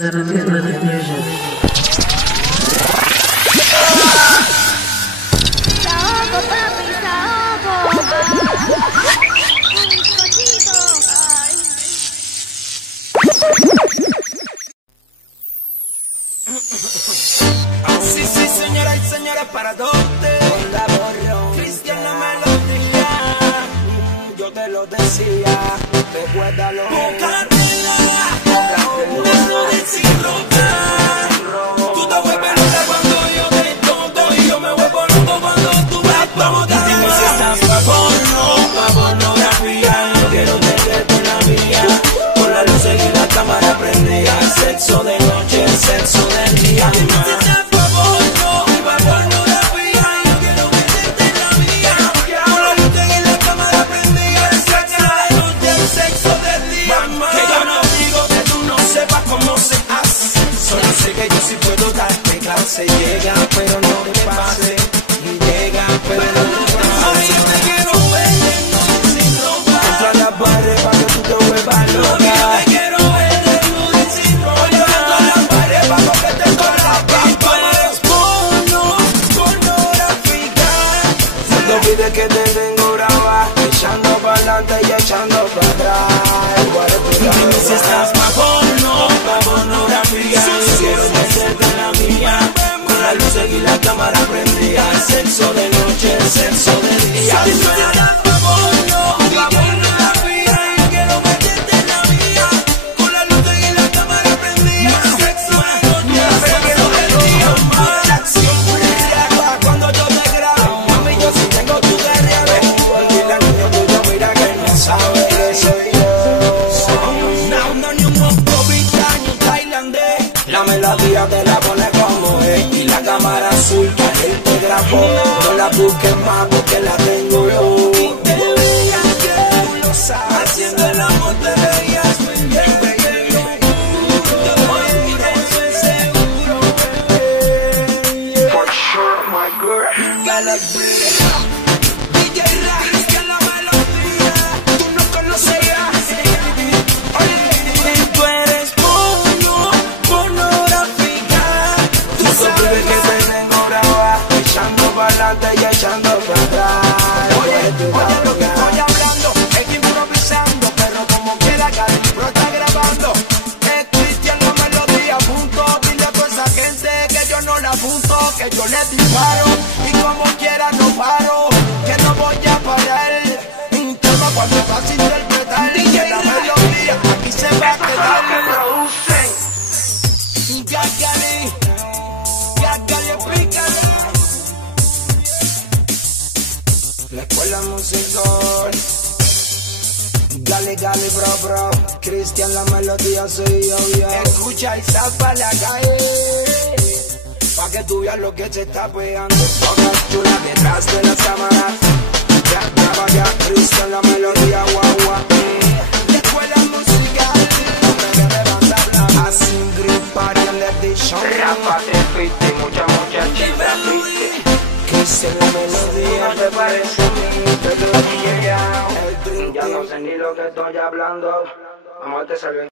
Saoco, papi, saoco. Cochito. Sí, sí, señoras y señores, ¿para dónde? Con la borrón, Cristian la melodía. Yo te lo decía, recuérdalo. Bocadilla, uno de sin robar. Tú te vuelves loca cuando yo te toco y yo me vuelvo loco cuando tú vas. Vamos, dime si estás pa' pornografía. Yo quiero tenerte en la mía. Con la luz y la cámara prendida. Sexo de noche, sexo de día. Se llega, pero no te pase. Y llega, pero no te pase. Yo te quiero ver sin ropa. Contra la pared para que tú te vuelvas loca. Yo te quiero ver sin ropa. Contra la pared para que te corras. Tú eres pornográfica. No te olvides que te tengo grabada. Echando para adelante y echando para atrás. Dime si estás pa' pornografía. Quiero tenerte en la mía. La luz y la cámara prendida. Sexo de noche, sexo de día. Si tú estás pa' pornografía, yo quiero meterte en la mía. Con la luz y la cámara prendida. Sexo de noche, sexo de día. Mucha acción brilla cuando yo te grabo. Mami, yo sí tengo tu guerrero. Porque la niña tuya mira que no sabe que soy yo. No, ni un moscovita, ni un tailandés. La melodía te la pone como es. Y la cámara azul que él te grabó. No la busques más porque la tengo yo. Y te veías que tú lo sabes. Haciendo el amor te veías muy bien. Te doy mi beso seguro, bebé. For sure, my girl. Galaxy. DJ Rax, que la melodía. Tú no conoces ya. Oye, tú eres pornográfica. Tú sabes que te tengo grabada. Echando para adelante y echando para atrás. Oye, lo que estoy hablando es improvisando, pero como quiera Calibro está grabando. Es Cristian la melodía, punto. Dile a toda esa gente que yo no la apunto, que yo le disparo y como quiera no paro, que no voy a parar. Un tema cuando vas a interpretar DJ la melodía, aquí se va a quedar. Gácale, explícale. La escuela musical. Dale, bro. Cristian la melodía soy yo. Escucha y zapa la calle. Pa' que tú veas lo que se está pegando. Todas chulas detrás de las cámaras. Graba ya, Cristian la melodía, guau. La escuela musical. Hombre que levanta la así un grip party en la edition. Rafa, te fuiste, mucha chifra fuiste. Cristian la melodía, ¿Te parece a mí? Te lo dije ya. el drink Ya no sé ni lo que estoy hablando. Amor, te salió